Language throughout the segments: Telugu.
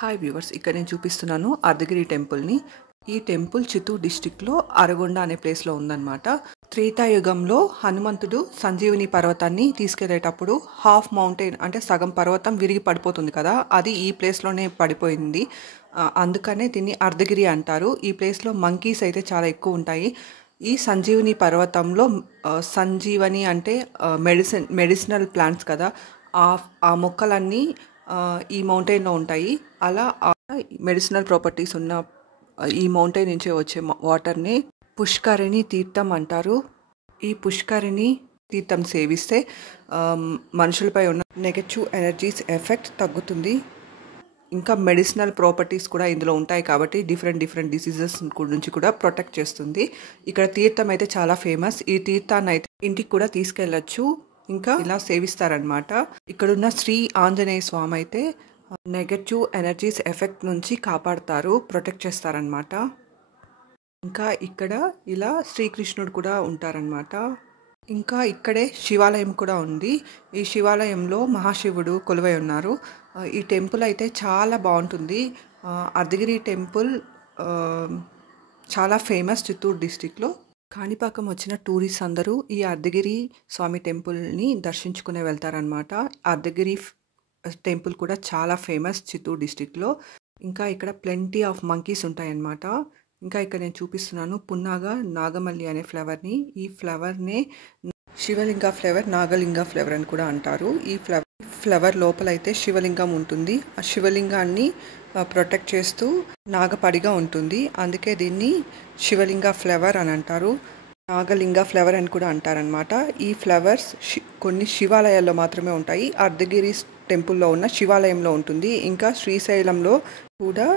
హాయ్ వ్యూవర్స్, ఇక్కడ నేను చూపిస్తున్నాను అర్ధగిరి టెంపుల్ని. ఈ టెంపుల్ చిత్తూరు డిస్టిక్లో అరగొండ అనే ప్లేస్లో ఉందన్నమాట. త్రేతాయుగంలో హనుమంతుడు సంజీవని పర్వతాన్ని తీసుకెళ్లేటప్పుడు హాఫ్ మౌంటైన్ అంటే సగం పర్వతం విరిగి పడిపోతుంది కదా, అది ఈ ప్లేస్లోనే పడిపోయింది. అందుకనే దీన్ని అర్ధగిరి అంటారు. ఈ ప్లేస్లో మంకీస్ అయితే చాలా ఎక్కువ ఉంటాయి. ఈ సంజీవని పర్వతంలో సంజీవని అంటే మెడిసినల్ ప్లాంట్స్ కదా, ఆ మొక్కలన్నీ ఈ మౌంటైన్లో ఉంటాయి. అలా మెడిసినల్ ప్రాపర్టీస్ ఉన్న ఈ మౌంటైన్ నుంచి వచ్చే వాటర్ని పుష్కరిణి తీర్థం అంటారు. ఈ పుష్కరిణి తీర్థం సేవిస్తే మనుషులపై ఉన్న నెగటివ్ ఎనర్జీస్ ఎఫెక్ట్ తగ్గుతుంది. ఇంకా మెడిసినల్ ప్రాపర్టీస్ కూడా ఇందులో ఉంటాయి కాబట్టి డిఫరెంట్ డిసీజెస్ నుంచి కూడా ప్రొటెక్ట్ చేస్తుంది. ఇక్కడ తీర్థం అయితే చాలా ఫేమస్. ఈ తీర్థాన్ని అయితే ఇంటికి కూడా తీసుకెళ్ళచ్చు, ఇంకా ఇలా సేవిస్తారనమాట. ఇక్కడున్న శ్రీ ఆంజనేయ స్వామి అయితే నెగటివ్ ఎనర్జీస్ ఎఫెక్ట్ నుంచి కాపాడతారు, ప్రొటెక్ట్ చేస్తారనమాట. ఇంకా ఇక్కడ ఇలా శ్రీకృష్ణుడు కూడా ఉంటారనమాట. ఇంకా ఇక్కడే శివాలయం కూడా ఉంది. ఈ శివాలయంలో మహాశివుడు కొలువై ఉన్నారు. ఈ టెంపుల్ అయితే చాలా బాగుంటుంది. అర్ధగిరి టెంపుల్ చాలా ఫేమస్ చిత్తూరు డిస్టిక్లో. కాణిపాకం వచ్చిన టూరిస్ట్ అందరూ ఈ అర్ధగిరి స్వామి టెంపుల్ని దర్శించుకునే వెళ్తారనమాట. అర్ధగిరి టెంపుల్ కూడా చాలా ఫేమస్ చిత్తూరు డిస్టిక్లో. ఇంకా ఇక్కడ ప్లెంటీ ఆఫ్ మంకీస్ ఉంటాయన్నమాట. ఇంకా ఇక్కడ నేను చూపిస్తున్నాను పున్నాగా నాగమల్లి అనే ఫ్లవర్ని. ఈ ఫ్లవర్నే శివలింగ ఫ్లవర్, నాగలింగ ఫ్లవర్ అని కూడా అంటారు. ఈ ఫ్లవర్ లోపల అయితే శివలింగం ఉంటుంది. ఆ శివలింగాన్ని ప్రొటెక్ట్ చేస్తూ నాగపడిగా ఉంటుంది. అందుకే దీన్ని శివలింగ ఫ్లవర్ అని అంటారు. నాగలింగ ఫ్లవర్ అని కూడా అంటారనమాట. ఈ ఫ్లవర్స్ కొన్ని శివాలయాల్లో మాత్రమే ఉంటాయి. అర్ధగిరి టెంపుల్లో ఉన్న శివాలయంలో ఉంటుంది. ఇంకా శ్రీశైలంలో కూడా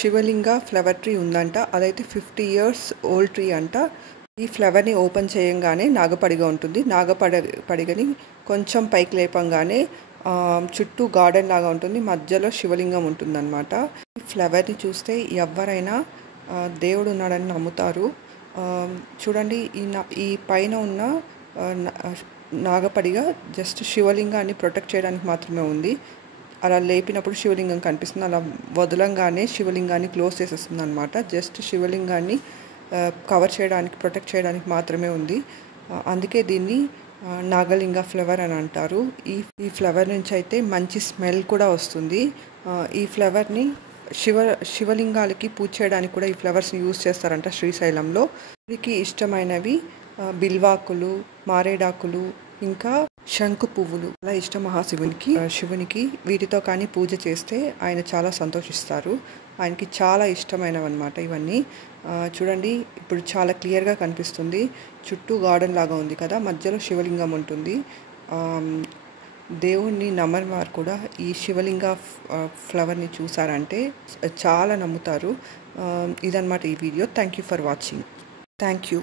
శివలింగ ఫ్లవర్ ట్రీ ఉందంట. అదైతే 50 years ఓల్డ్ ట్రీ అంట. ఈ ఫ్లవర్ని ఓపెన్ చేయంగానే నాగపడిగా ఉంటుంది. నాగపడిగని కొంచెం పైకి లేపంగానే చుట్టూ గార్డెన్ లాగా ఉంటుంది, మధ్యలో శివలింగం ఉంటుందన్నమాట. ఈ ఫ్లవర్ని చూస్తే ఎవరైనా దేవుడు ఉన్నాడని నమ్ముతారు. చూడండి, ఈ పైన ఉన్న నాగపడిగా జస్ట్ శివలింగాన్ని ప్రొటెక్ట్ చేయడానికి మాత్రమే ఉంది. అలా లేపినప్పుడు శివలింగం కనిపిస్తుంది, అలా వదలంగానే శివలింగాన్ని క్లోజ్ చేసేస్తుంది అనమాట. జస్ట్ శివలింగాన్ని కవర్ చేయడానికి, ప్రొటెక్ట్ చేయడానికి మాత్రమే ఉంది. అందుకే దీన్ని నాగలింగ ఫ్లవర్ అని అంటారు. ఈ ఫ్లవర్ నుంచి అయితే మంచి స్మెల్ కూడా వస్తుంది. ఈ ఫ్లవర్ని శివలింగాలకి పూజ చేయడానికి కూడా ఈ ఫ్లవర్స్ని యూజ్ చేస్తారంట శ్రీశైలంలో. వీరికి ఇష్టమైనవి బిల్వాకులు, మారేడాకులు, ఇంకా శంకు పువ్వులు అలా ఇష్టం శివునికి. వీటితో కానీ పూజ చేస్తే ఆయన చాలా సంతోషిస్తారు. ఆయనకి చాలా ఇష్టమైనవి అనమాట ఇవన్నీ. చూడండి, ఇప్పుడు చాలా క్లియర్గా కనిపిస్తుంది. చుట్టూ గార్డెన్ లాగా ఉంది కదా, మధ్యలో శివలింగం ఉంటుంది. దేవుణ్ణి నమ్మని వారు కూడా ఈ శివలింగ ఫ్లవర్ని చూసారంటే చాలా నమ్ముతారు. ఇదన్నమాట ఈ video. Thank you for watching. Thank you.